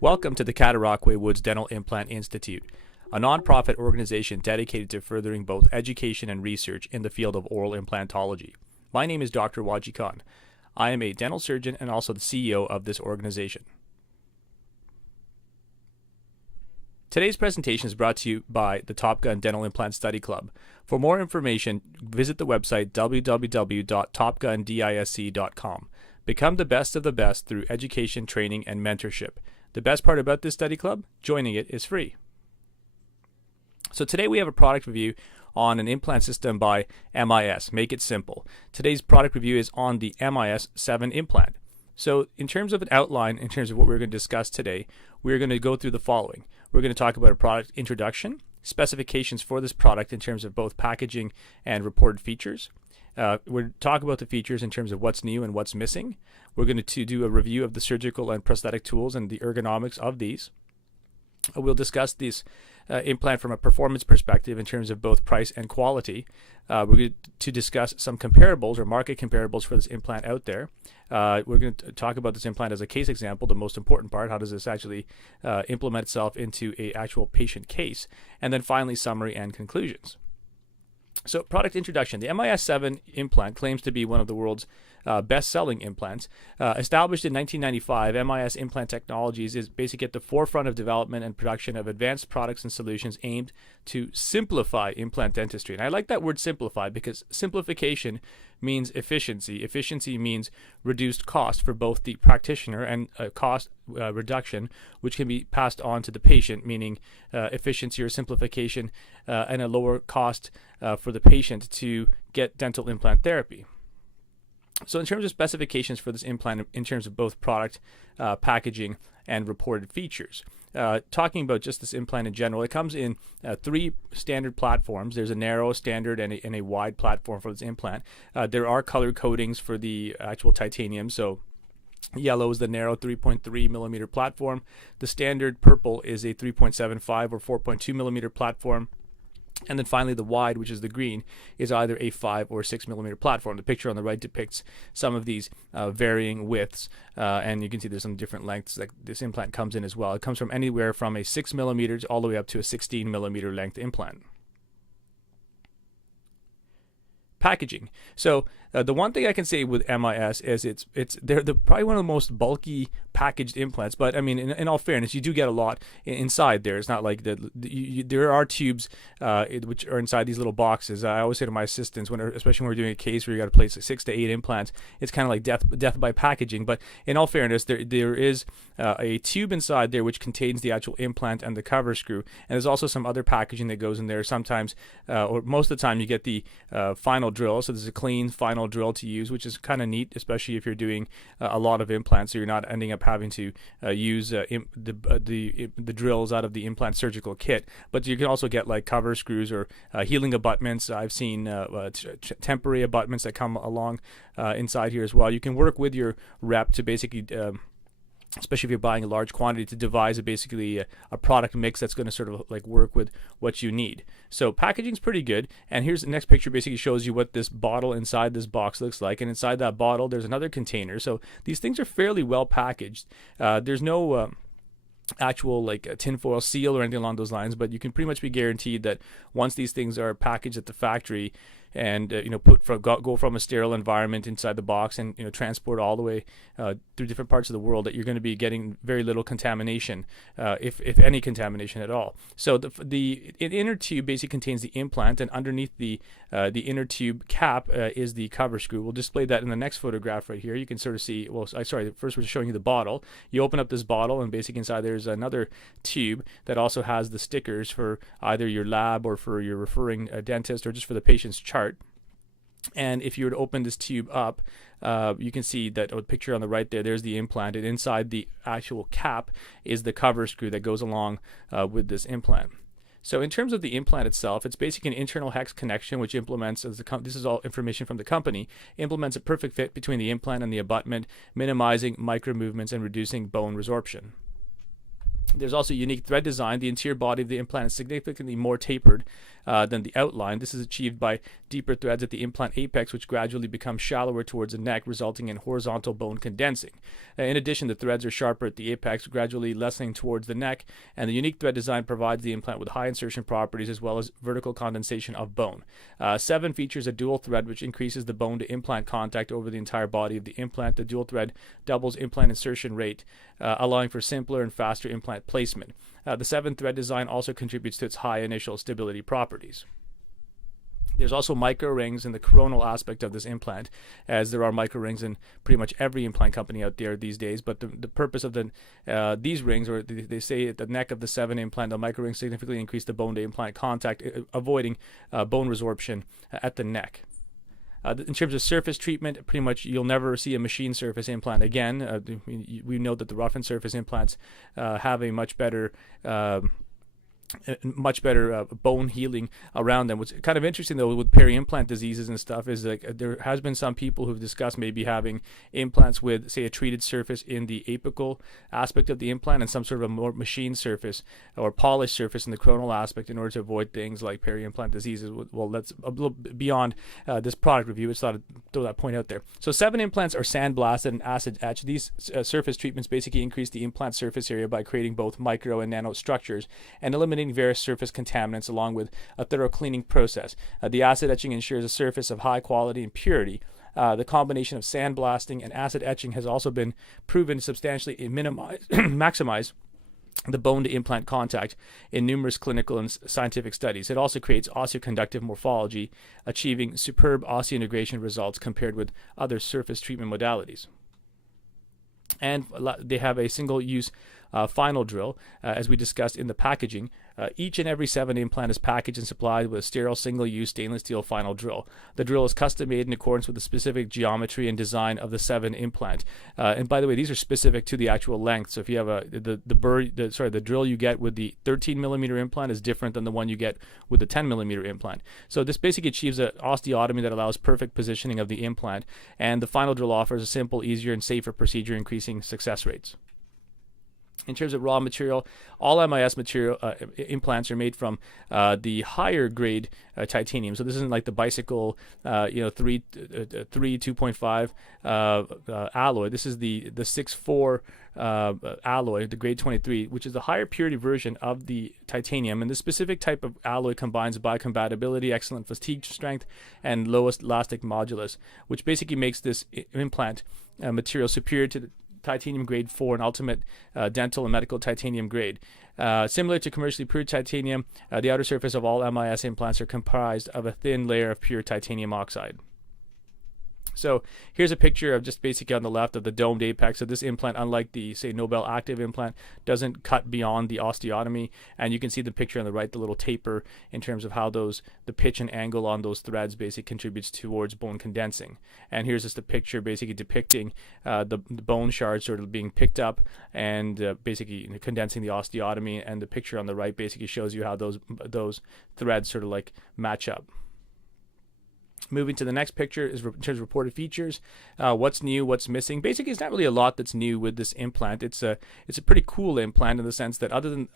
Welcome to the Cataraqui Woods Dental Implant Institute, a nonprofit organization dedicated to furthering both education and research in the field of oral implantology. My name is Dr. Waji Khan. I am a dental surgeon and also the CEO of this organization. Today's presentation is brought to you by the Top Gun Dental Implant Study Club. For more information, visit the website www.topgundisc.com. Become the best of the best through education, training, and mentorship. The best part about this study club, joining it is free. So today we have a product review on an implant system by MIS, Make It Simple. Today's product review is on the MIS 7 implant. So in terms of an outline, in terms of what we're going to discuss today, we're going to go through the following. We're going to talk about a product introduction, specifications for this product in terms of both packaging and reported features. We're going to talk about the features in terms of what's new and what's missing. We're going to do a review of the surgical and prosthetic tools and the ergonomics of these. We'll discuss this implant from a performance perspective in terms of both price and quality. We're going to discuss some comparables or market comparables for this implant out there. We're going to talk about this implant as a case example, the most important part. How does this actually implement itself into an actual patient case? And then finally, summary and conclusions. So, product introduction. The MIS 7 implant claims to be one of the world's best-selling implants. Established in 1995, MIS Implant Technologies is basically at the forefront of development and production of advanced products and solutions aimed to simplify implant dentistry. And I like that word simplify because simplification means efficiency. Efficiency means reduced cost for both the practitioner and cost reduction, which can be passed on to the patient, meaning efficiency or simplification and a lower cost for the patient to get dental implant therapy. So in terms of specifications for this implant, in terms of both product, packaging, and reported features, talking about just this implant in general, it comes in three standard platforms. There's a narrow, standard, and a wide platform for this implant. There are color codings for the actual titanium, so yellow is the narrow 3.3 millimeter platform. The standard purple is a 3.75 or 4.2 millimeter platform. And then finally, the wide, which is the green, is either a 5 or 6 millimeter platform. The picture on the right depicts some of these varying widths, and you can see there's some different lengths that this implant comes in as well. It comes from anywhere from a 6 millimeters all the way up to a 16 millimeter length implant. Packaging. So the one thing I can say with MIS is they're probably one of the most bulky packaged implants. But I mean, in all fairness, you do get a lot inside there. It's not like there are tubes which are inside these little boxes. I always say to my assistants, especially when we're doing a case where you got to place 6 to 8 implants, it's kind of like death by packaging. But in all fairness, there is a tube inside there which contains the actual implant and the cover screw. And there's also some other packaging that goes in there. Sometimes, or most of the time, you get the final drill. So there's a clean final drill to use, which is kind of neat, especially if you're doing a lot of implants, so you're not ending up having to use the drills out of the implant surgical kit. But you can also get like cover screws or healing abutments. I've seen temporary abutments that come along inside here as well. You can work with your rep to basically especially if you're buying a large quantity, to devise basically a product mix that's going to sort of like work with what you need. So packaging's pretty good. And here's the next picture, basically shows you what this bottle inside this box looks like. And inside that bottle, there's another container. So these things are fairly well packaged. There's no actual like a tinfoil seal or anything along those lines, but you can pretty much be guaranteed that once these things are packaged at the factory and go from a sterile environment inside the box and transport all the way through different parts of the world, that you're going to be getting very little contamination, if any contamination at all. So the inner tube basically contains the implant, and underneath the inner tube cap is the cover screw. We'll display that in the next photograph right here. You can sort of see. Well, first we're showing you the bottle. You open up this bottle, and basically inside there's another tube that also has the stickers for either your lab or for your referring dentist or just for the patient's chart. And if you were to open this tube up, you can see that the picture on the right there's the implant, and inside the actual cap is the cover screw that goes along with this implant. So in terms of the implant itself, it's basically an internal hex connection which implements, this is all information from the company, implements a perfect fit between the implant and the abutment, minimizing micro movements and reducing bone resorption. There's also a unique thread design. The interior body of the implant is significantly more tapered than the outline. This is achieved by deeper threads at the implant apex, which gradually become shallower towards the neck, resulting in horizontal bone condensing. In addition, the threads are sharper at the apex, gradually lessening towards the neck, and the unique thread design provides the implant with high insertion properties as well as vertical condensation of bone. 7 features a dual thread, which increases the bone to implant contact over the entire body of the implant. The dual thread doubles implant insertion rate, allowing for simpler and faster implant placement. The 7-thread design also contributes to its high initial stability properties. There's also micro rings in the coronal aspect of this implant, as there are micro rings in pretty much every implant company out there these days. But the purpose of these rings, or they say at the neck of the 7 implant, the micro rings significantly increase the bone to implant contact, avoiding bone resorption at the neck. In terms of surface treatment, pretty much you'll never see a machine surface implant again. We know that the roughened surface implants have a much better bone healing around them. What's kind of interesting though with peri-implant diseases and stuff is like there has been some people who've discussed maybe having implants with, say, a treated surface in the apical aspect of the implant and some sort of a more machine surface or polished surface in the coronal aspect in order to avoid things like peri-implant diseases. Well, that's a little bit beyond this product review. I just thought I'd throw that point out there. So 7 implants are sandblasted and acid etched. These surface treatments basically increase the implant surface area by creating both micro and nano structures and eliminating various surface contaminants along with a thorough cleaning process. The acid etching ensures a surface of high quality and purity. The combination of sandblasting and acid etching has also been proven to substantially maximize the bone to implant contact in numerous clinical and scientific studies. It also creates osteoconductive morphology, achieving superb osseointegration results compared with other surface treatment modalities. And they have a single-use final drill, as we discussed in the packaging. Each and every 7 implant is packaged and supplied with a sterile single-use stainless steel final drill. The drill is custom made in accordance with the specific geometry and design of the 7 implant. And by the way, these are specific to the actual length. So if you have the drill you get with the 13 millimeter implant is different than the one you get with the 10 millimeter implant. So this basically achieves an osteotomy that allows perfect positioning of the implant. And the final drill offers a simple, easier, and safer procedure, increasing success rates. In terms of raw material, all MIS material implants are made from the higher grade titanium. So this isn't like the bicycle, 2.5 alloy. This is the 6.4 alloy, the grade 23, which is the higher purity version of the titanium. And this specific type of alloy combines biocompatibility, excellent fatigue strength, and lowest elastic modulus, which basically makes this implant material superior to the titanium grade 4 and ultimate dental and medical titanium grade. Similar to commercially pure titanium, the outer surface of all MIS implants are comprised of a thin layer of pure titanium oxide. So here's a picture of just basically on the left of the domed apex. So this implant, unlike the, say, Nobel Active implant, doesn't cut beyond the osteotomy. And you can see the picture on the right, the little taper in terms of how the pitch and angle on those threads basically contributes towards bone condensing. And here's just a picture basically depicting the bone shards sort of being picked up and basically condensing the osteotomy. And the picture on the right basically shows you how those threads sort of like match up. Moving to the next picture is in terms of reported features. What's new, what's missing. Basically, it's not really a lot that's new with this implant. It's a pretty cool implant in the sense that other than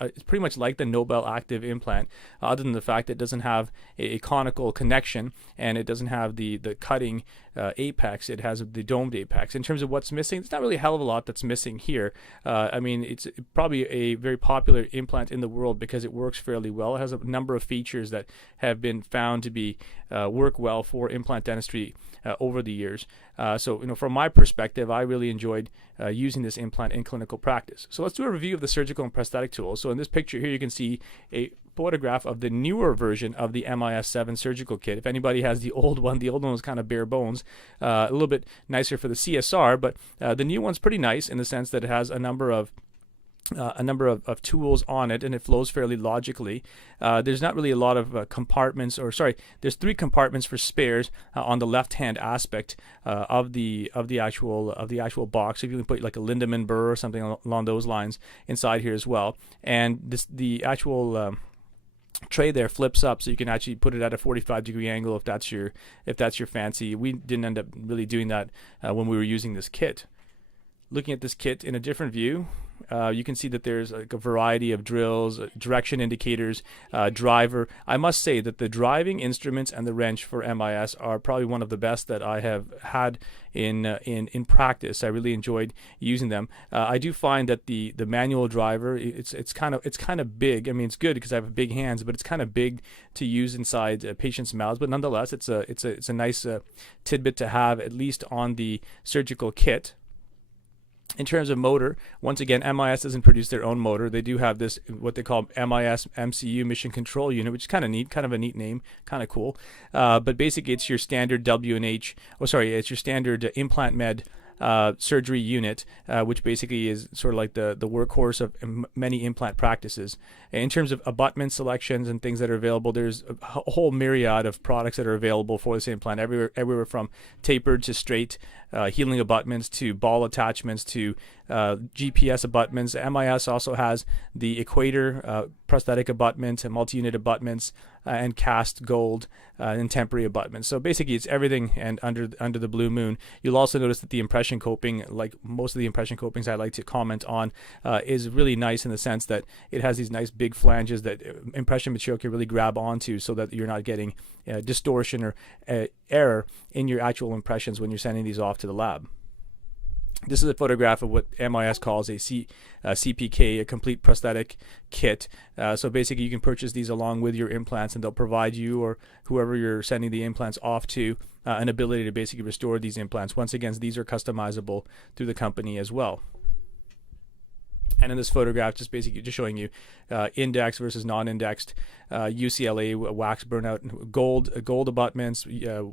it's pretty much like the Nobel Active implant, other than the fact that it doesn't have a conical connection and it doesn't have the cutting apex. It has the domed apex. In terms of what's missing, it's not really a hell of a lot that's missing here. I mean, it's probably a very popular implant in the world because it works fairly well. It has a number of features that have been found to be work well for implant dentistry over the years. So, from my perspective, I really enjoyed using this implant in clinical practice. So let's do a review of the surgical and prosthetic tools. So in this picture here, you can see a photograph of the newer version of the MIS7 surgical kit. If anybody has the old one was kind of bare bones, a little bit nicer for the CSR, but the new one's pretty nice in the sense that it has a number of tools on it, and it flows fairly logically. There's not really a lot of compartments, there's 3 compartments for spares on the left-hand aspect of the actual box. So if you can put like a Lindemann burr or something along those lines inside here as well, and the actual tray there flips up, so you can actually put it at a 45-degree angle if that's your fancy. We didn't end up really doing that when we were using this kit. Looking at this kit in a different view, You can see that there's like a variety of drills, direction indicators, driver. I must say that the driving instruments and the wrench for MIS are probably one of the best that I have had in practice. I really enjoyed using them. I do find that the manual driver, it's kind of big. I mean, it's good because I have big hands, but it's kind of big to use inside patients' mouths. But nonetheless, it's a nice tidbit to have, at least on the surgical kit. In terms of motor, once again, MIS doesn't produce their own motor. They do have this, what they call MIS MCU, Mission Control Unit, which is kind of neat, kind of a neat name, kind of cool. But basically, it's your standard W&H, it's your standard implant med surgery unit, which basically is sort of like the workhorse of many implant practices. In terms of abutment selections and things that are available, there's a whole myriad of products that are available for this implant, everywhere from tapered to straight, healing abutments to ball attachments to GPS abutments. MIS also has the equator prosthetic abutment and multi-unit abutments and cast gold and temporary abutments. So basically it's everything and under the blue moon. You'll also notice that the impression coping, like most of the impression copings I like to comment on, is really nice in the sense that it has these nice big flanges that impression material can really grab onto, so that you're not getting distortion or error in your actual impressions when you're sending these off to the lab. This is a photograph of what MIS calls a CPK, a complete prosthetic kit. So basically you can purchase these along with your implants, and they'll provide you or whoever you're sending the implants off to an ability to basically restore these implants. Once again, these are customizable through the company as well. And in this photograph, just basically just showing you indexed versus non-indexed UCLA wax burnout, gold abutments,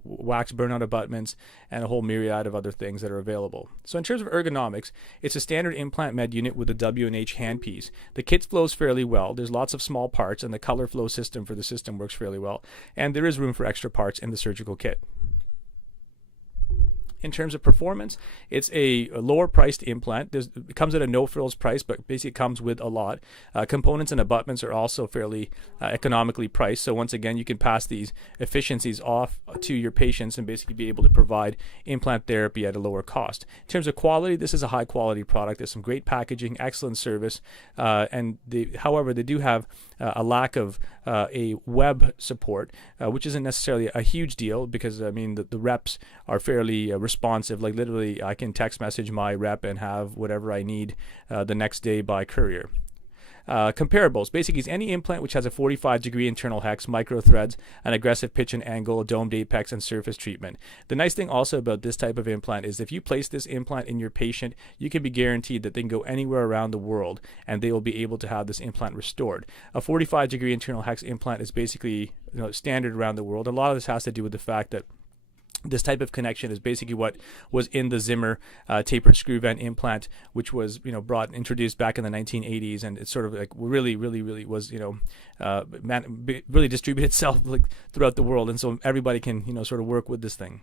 wax burnout abutments, and a whole myriad of other things that are available. So in terms of ergonomics, it's a standard implant med unit with a W&H handpiece. The kit flows fairly well. There's lots of small parts, and the color flow system for the system works fairly well. And there is room for extra parts in the surgical kit. In terms of performance, it's a lower priced implant. It comes at a no frills price, but basically it comes with a lot. Components and abutments are also fairly economically priced. So once again, you can pass these efficiencies off to your patients and basically be able to provide implant therapy at a lower cost. In terms of quality, this is a high quality product. There's some great packaging, excellent service, however, they do have a lack of a web support, which isn't necessarily a huge deal because I mean the reps are fairly responsive. Like literally, I can text message my rep and have whatever I need the next day by courier. Comparables. Basically, it's any implant which has a 45-degree internal hex, micro threads, an aggressive pitch and angle, a domed apex, and surface treatment. The nice thing also about this type of implant is if you place this implant in your patient, you can be guaranteed that they can go anywhere around the world and they will be able to have this implant restored. A 45-degree internal hex implant is basically standard around the world. A lot of this has to do with the fact that this type of connection is basically what was in the Zimmer tapered screw vent implant, which was introduced back in the 1980s, and it's sort of like really was really distributed itself like throughout the world, and so everybody can sort of work with this thing.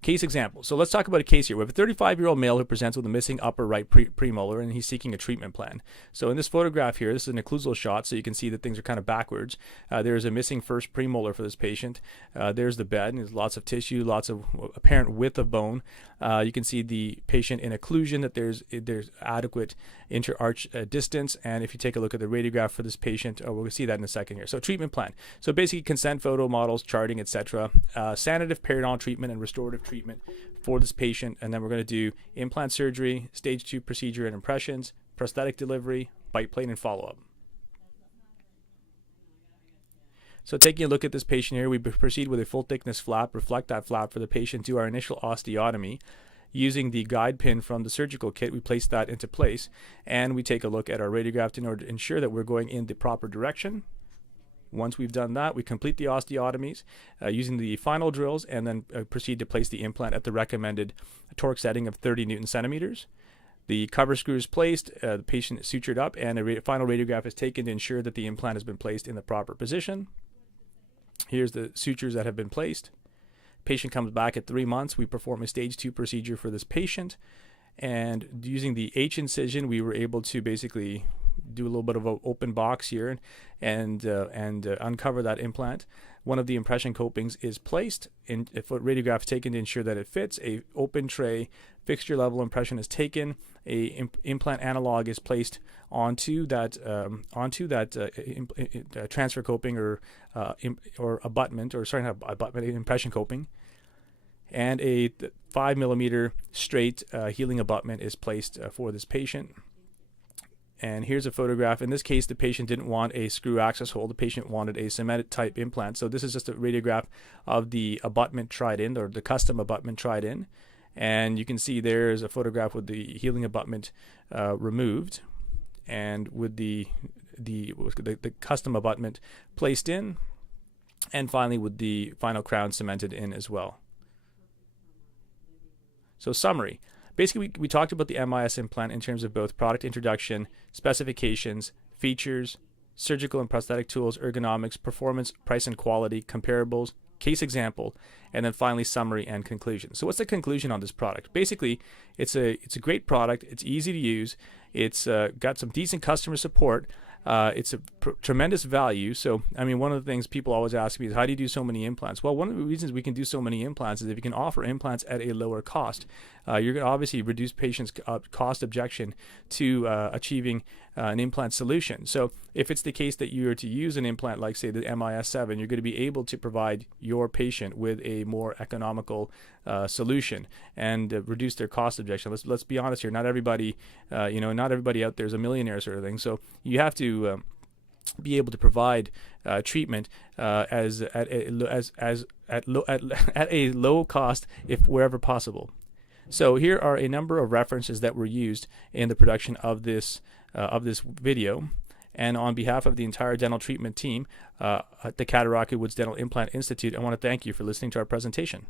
Case example. So let's talk about a case here. We have a 35-year-old male who presents with a missing upper right premolar, and he's seeking a treatment plan. So in this photograph here, this is an occlusal shot, so you can see that things are kind of backwards. There's a missing first premolar for this patient. There's the bed, and there's lots of tissue, lots of apparent width of bone. You can see the patient in occlusion, that there's adequate inter-arch distance, and if you take a look at the radiograph for this patient, we'll see that in a second here. So treatment plan. So basically consent photo models, charting, etc. Sanative periodontal treatment and restorative treatment for this patient, and then we're going to do implant surgery, stage 2 procedure and impressions, prosthetic delivery, bite plane, and follow-up. So taking a look at this patient here, we proceed with a full thickness flap, reflect that flap for the patient, do our initial osteotomy. Using the guide pin from the surgical kit, we place that into place, and we take a look at our radiograph in order to ensure that we're going in the proper direction. Once we've done that, we complete the osteotomies using the final drills, and then proceed to place the implant at the recommended torque setting of 30 Newton centimeters. The cover screw is placed, the patient is sutured up, and a final radiograph is taken to ensure that the implant has been placed in the proper position. Here's the sutures that have been placed. Patient comes back at 3 months. We perform a stage 2 procedure for this patient, and using the H incision, we were able to basically do a little bit of an open box here and uncover that implant. One of the impression copings is placed in, if a radiograph is taken to ensure that it fits. A open tray fixture level impression is taken. A implant analog is placed onto that transfer coping or abutment, or sorry, not abutment, impression coping. And a 5 millimeter straight healing abutment is placed for this patient. And here's a photograph. In this case, the patient didn't want a screw access hole. The patient wanted a cemented type implant. So this is just a radiograph of the abutment tried in, or the custom abutment tried in. And you can see there's a photograph with the healing abutment removed, and with the custom abutment placed in, and finally with the final crown cemented in as well. So summary. Basically, we talked about the MIS implant in terms of both product introduction, specifications, features, surgical and prosthetic tools, ergonomics, performance, price and quality, comparables, case example, and then finally summary and conclusion. So what's the conclusion on this product? Basically, it's a great product. It's easy to use. It's got some decent customer support. It's a tremendous value. So, I mean, one of the things people always ask me is, how do you do so many implants? Well, one of the reasons we can do so many implants is if you can offer implants at a lower cost. You're going to obviously reduce patients' cost objection to achieving an implant solution. So if it's the case that you are to use an implant like, say, the MIS7, you're going to be able to provide your patient with a more economical solution and reduce their cost objection. Let's be honest here. Not everybody, not everybody out there is a millionaire sort of thing. So you have to be able to provide treatment at a low cost, if wherever possible. So here are a number of references that were used in the production of this video. And on behalf of the entire dental treatment team at the Cataraqui Woods Dental Implant Institute, I want to thank you for listening to our presentation.